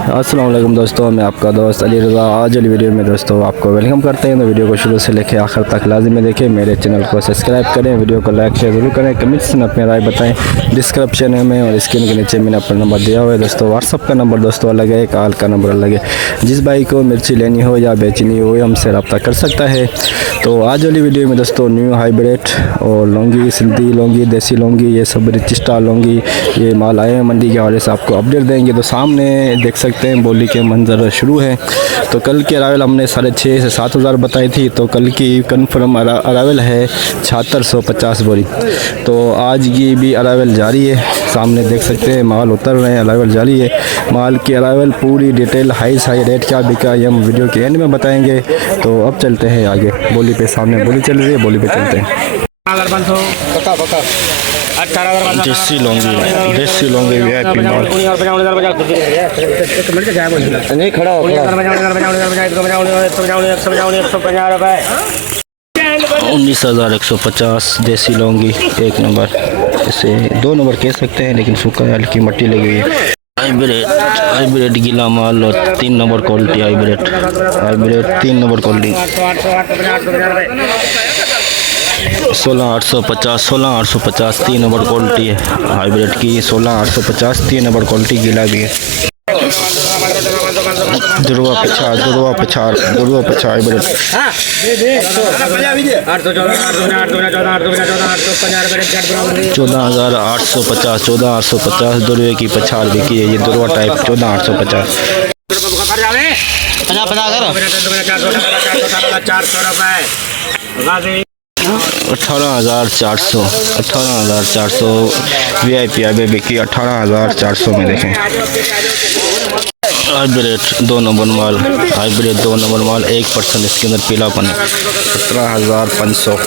अस्सलाम वालेकुम दोस्तों, मैं आपका दोस्त अली रज़ा। आज वाली वीडियो में दोस्तों आपको वेलकम करते हैं। तो वीडियो को शुरू से लेकर आखिर तक लाजिमी देखें। मेरे चैनल को सब्सक्राइब करें, वीडियो को लाइक शेयर ज़रूर करें, कमेंट्स में अपनी राय बताएं। डिस्क्रिप्शन में और स्क्रीन के नीचे मैंने अपना नंबर दिया हुआ है दोस्तों। व्हाट्सअप का नंबर दोस्तों अलग है, कॉल का नंबर अलग है। जिस भाई को मिर्ची लेनी हो या बेचनी हो हमसे रब्ता कर सकता है। तो आज वाली वीडियो में दोस्तों न्यू हाइब्रिड और लौंगी, सिंधी लौंगी, देसी लौंगी, ये सब रिच स्टार लौंगी, ये माल आए हैं मंडी के हवाले से आपको अपडेट देंगे। तो सामने देख सकते हैं बोली के मंजर शुरू है। तो कल की अरावल हमने 6,500 से 7,000 बताई थी, तो कल की कन्फर्म अरावल है 7650 बोरी। तो आज की भी अरावल जारी है, सामने देख सकते हैं माल उतर रहे हैं, अरावल जारी है। माल की अरावल पूरी डिटेल हाई रेट क्या बिका ये हम वीडियो के एंड में बताएंगे। तो अब चलते हैं आगे, बोली पे सामने बोली चल रही है, बोली पे चलते हैं। देसी लौंगी VIP माल नहीं खड़ा हो 19,150 देसी लौंगी एक नंबर, इसे 2 नंबर कह सकते हैं, लेकिन सूखा है, हल्की मट्टी लगी हुई है। हाइब्रिड गीला माल और 3 number quality hybrid 3 number quality 16,850 3 number quality है हाइब्रिड की। 16,850 3 नंबर क्वालिटी गीला भी है। दुर्वा पछाड़ हाइब्रिड 14,850 दुर्वे की पछाड़ बिकी है। ये दुर्वा टाइप 14,850 18,400 VIP आगे बिकी 18,400 में देखें। हाइब्रिड 2 नंबर माल, हाइब्रिड 2 नंबर माल 1% इसके अंदर पीलापन है। 17,500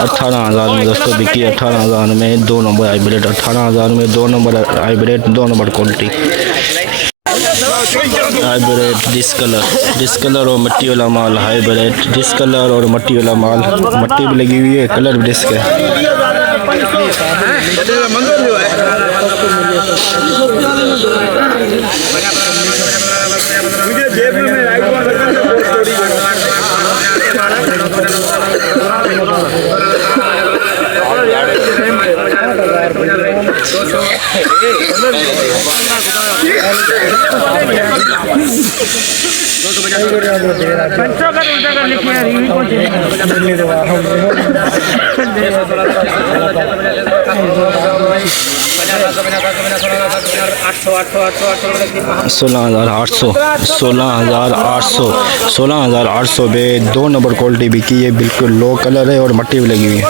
18,000 में दोस्तों बिकी। 18,000 में 2 नंबर हाइब्रिड, 18,000 में 2 number hybrid 2 number quality hybrid. Discolour और मट्टी वाला माल हाइब्रिड, डिस्कलर और मट्टी वाला माल, मट्टी भी लगी हुई है, कलर भी डिस्क है। $16,800 में 2 नंबर क्वालिटी बिकी है, बिल्कुल लो कलर है और मट्टी भी लगी हुई है।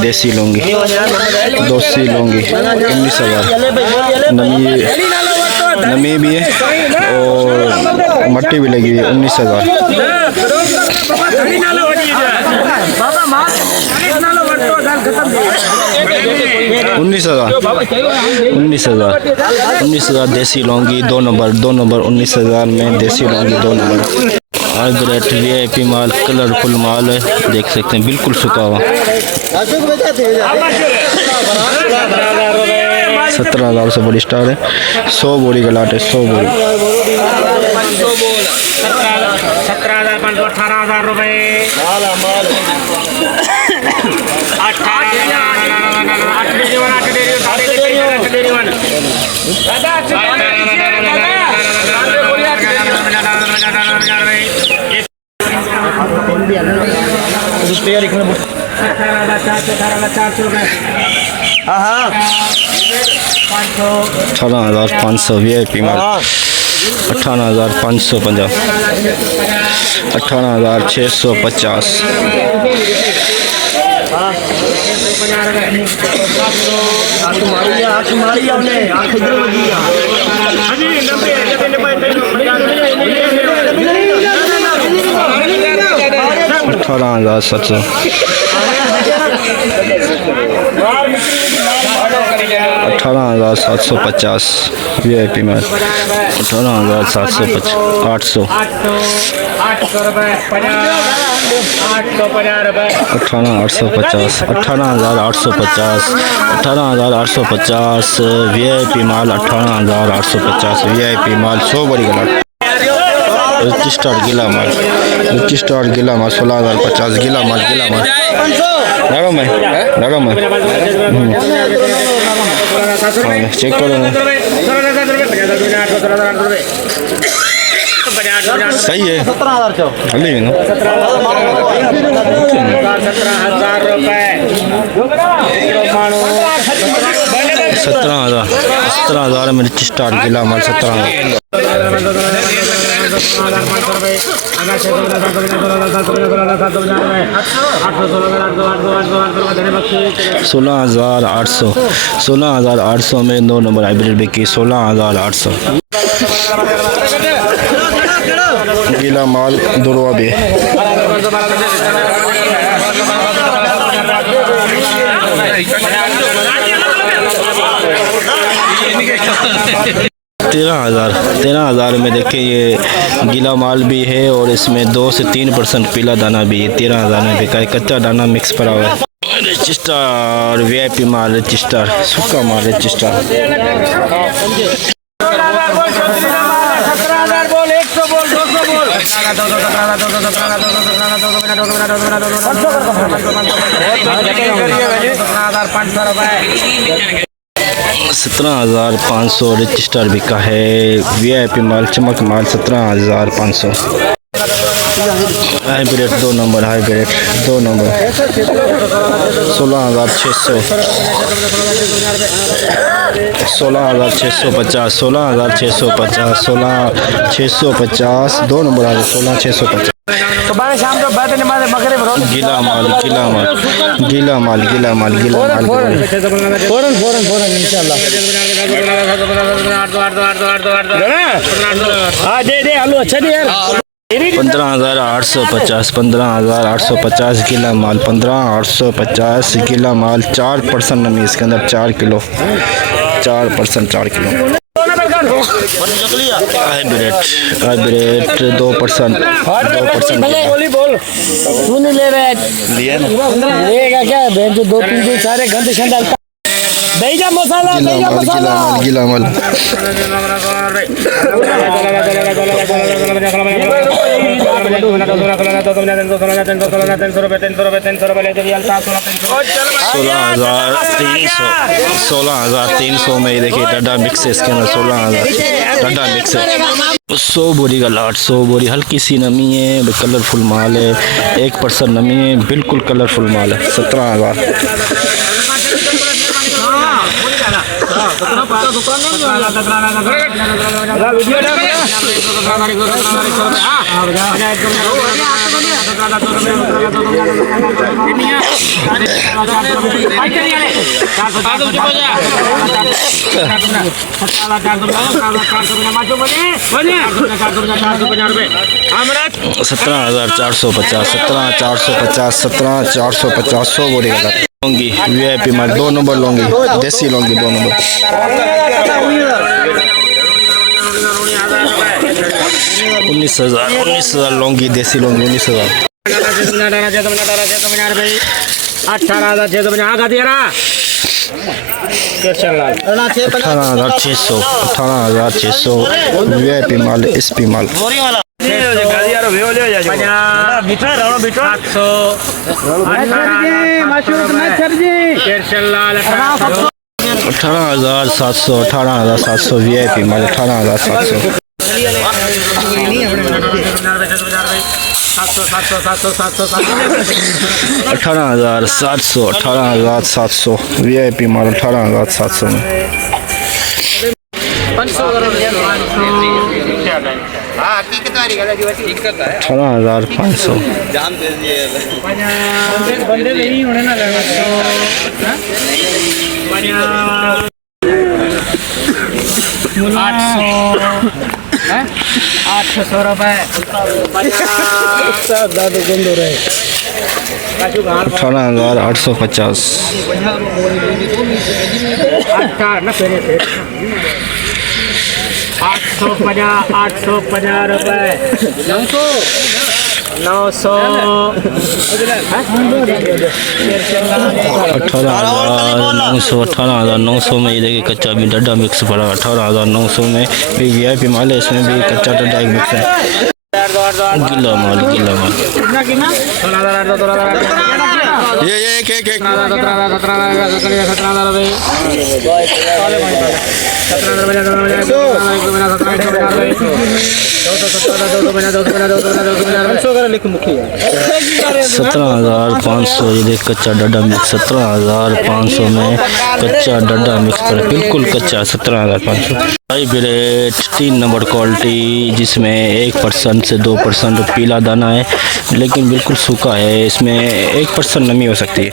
देसी लौंगी 19,000 नमी भी है और मट्टी भी लगी हुई है। 19,000 देसी लौंगी 2 नंबर 19,000 में देसी लौंगी 2 नंबर। हाइब्रिड VIP माल, कलरफुल माल है, देख सकते हैं बिल्कुल सूखा हुआ। 17,000 से बड़ी स्टार है। 100 बोरी का लाट है, 100 बोरी 18,000 रुपये। 18,500 VIP माल 18,550 18,650 18,700 18,750 VIP में 18,750 800 800 रुपए 850 रुपए 18,850 18,850 18,850 VIP माल 18,850 VIP माल 100 बड़ी गलत रजिस्टर्ड गिला माल 16,050 गिला माल नरम है चेक करो सही है अली ना 17,000 में रजिस्टर्ड गिला माल 17,000 16,800 में 2 नंबर हाइब्रिड बिकी 16,800 गीला माल दुरवा भी 13,000 में देखिए ये गीला माल भी है और इसमें 2 से 3% पीला दाना भी है 13,000 में बिका है कच्चा दाना मिक्स पड़ा हुआ है रजिस्टर VIP माल रजिस्टर सूखा माल रजिस्टर 17,500 रजिस्टर बिका है VIP माल चमक माल 17,500 हाइब्रिड 2 नंबर 16,600 16,650 2 नंबर आ 16,650 शाम को बात नमाज मगरिब गीला माल फौरन इंशाल्लाह हां दे आलू अच्छा दे यार 15,850 गीला माल 15,850 गीला माल 4% नमी इसके अंदर 4 किलो 4% 4 किलो हाइब्रिड 2% तू नहीं ले रहा है लिया ना लेगा क्या बहन जो 2-3 दिन सारे गंद शंडाल दहीजा मसाला गीला माल $16,300 में देखिए डाडा मिक्स है इसके अंदर 16,000 डाडा मिक्स है 100 बोरी का लाट 100 बोरी हल्की सी नमी है कलरफुल माल है 1% नमी है बिल्कुल कलरफुल माल है 17,000 17,450 100 बोरी का लौंगी VIP माल 2 नंबर लौंगी देसी लौंगी 2 नंबर 19,000 लौंगी देसी लौंगी 19,000 18,600 VIP माल SP माल 18,700 VIP माल 18,700 18,700 VIP माल 18,700 में 18,500 800 रुपए 18,850 800 850 रुपए 900 18,900 में ये देखिए कच्चा भी डड्डा मिक्स पड़ा 18,900 में भी VIP माल है। इसमें भी कच्चा डड्डा एक मिक्स है। गिला माल ये एक 17,500 ये देख कच्चा डड्डा मिक्स 17,500 में कच्चा डड्डा मिक्स पर बिल्कुल कच्चा 17,500। हाई ब्रेड 3 नंबर क्वालिटी जिसमें 1% से 2% पीला दाना है लेकिन बिल्कुल सूखा है। इसमें 1% नमी हो सकती है।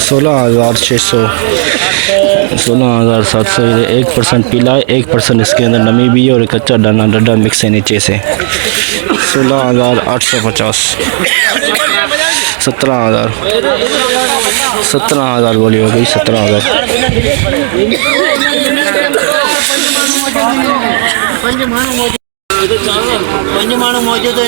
16,600 16,700 1% पीला है 1% इसके अंदर नमी भी है और कच्चा दाना डड्डा मिक्स है नीचे से। 16,850 17,000 बोली हो गई 17,000। मौजूद है।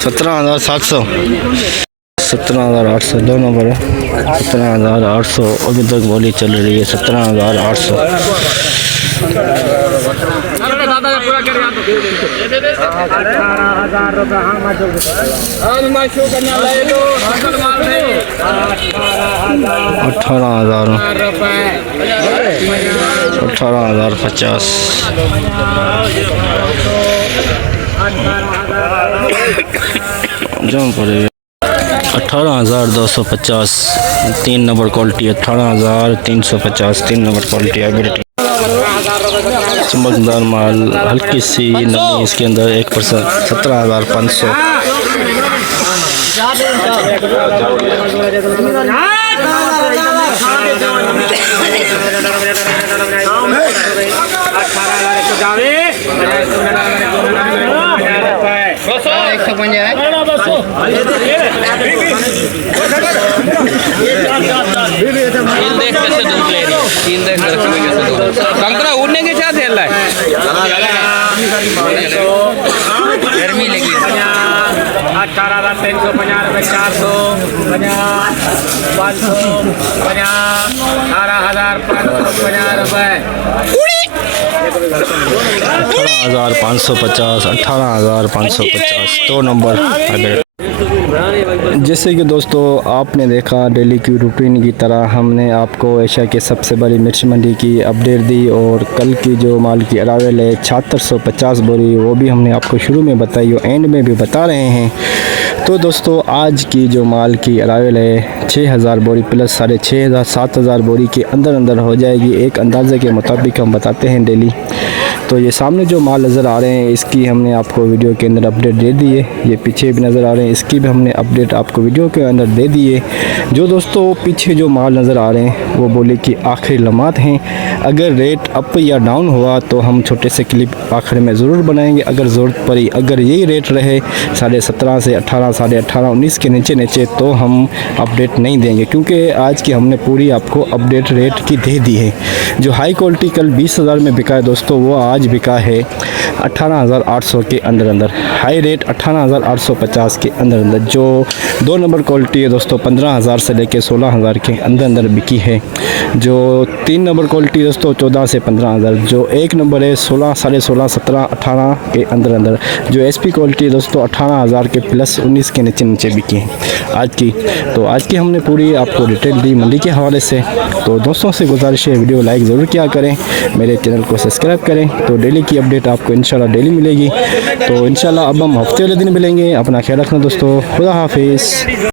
17,700 17,800 दो नंबर है। 17,800 अभी तक बोली चल रही है 17,800। 18,000 रुपये 18,050 जम पड़ेगा 18,250 3 नंबर क्वालिटी 18,350 3 नंबर क्वालिटी है। चमकदार माल हल्की सी नमी इसके अंदर 1% 17,500। संतरा उड़ने के क्या खेल रहा है गर्मी लगी 18,350 रुपये 400 500 18,550 रुपये 18,550 18,550 दो नंबर। जैसे कि दोस्तों आपने देखा डेली की रूटीन की तरह हमने आपको एशिया के सबसे बड़ी मिर्च मंडी की अपडेट दी और कल की जो माल की अरावल है 7650 बोरी वो भी हमने आपको शुरू में बताई और एंड में भी बता रहे हैं। तो दोस्तों आज की जो माल की अरावल है 6,000 बोरी प्लस 6,500 7,000 बोरी के अंदर हो जाएगी। एक अंदाजे के मुताबिक हम बताते हैं डेली। तो ये सामने जो माल नज़र आ रहे हैं इसकी हमने आपको वीडियो के अंदर अपडेट दे दी है। ये पीछे भी नज़र आ रहे हैं इसकी भी हमने अपडेट आपको वीडियो के अंदर दे दी है। जो दोस्तों पीछे जो माल नज़र आ रहे हैं वो बोले कि आखिरी लम्हात हैं। अगर रेट अप या डाउन हुआ तो हम छोटे से क्लिप आखिर में ज़रूर बनाएंगे अगर ज़रूरत पड़ी। अगर यही रेट रहे 17.5 से 18 18.5 19 के नीचे तो हम अपडेट नहीं देंगे क्योंकि आज की हमने पूरी आपको अपडेट रेट की दे दी है। जो हाई क्वालिटी कल 20,000 में बिका है दोस्तों वो आज बिका है 18,800 के अंदर। हाई रेट 18,850 के अंदर। जो 2 नंबर क्वालिटी है दोस्तों 15,000 से लेके 16,000 के अंदर बिकी है। जो 3 नंबर क्वालिटी दोस्तों 14 से 15,000। जो 1 नंबर है 16 16.5 17 18 के अंदर। जो SP क्वालिटी दोस्तों 18,000 के प्लस 19 के नीचे बिकी है आज की। तो आज की हमने पूरी आपको डिटेल दी मंडी के हवाले से। तो दोस्तों से गुजारिश है वीडियो लाइक ज़रूर किया करें, मेरे चैनल को सब्सक्राइब करें तो डेली की अपडेट आपको इंशाल्लाह डेली मिलेगी। तो इंशाल्लाह अब हम हफ्ते वाले दिन मिलेंगे। अपना ख्याल रखना दोस्तों। खुदा हाफिज़।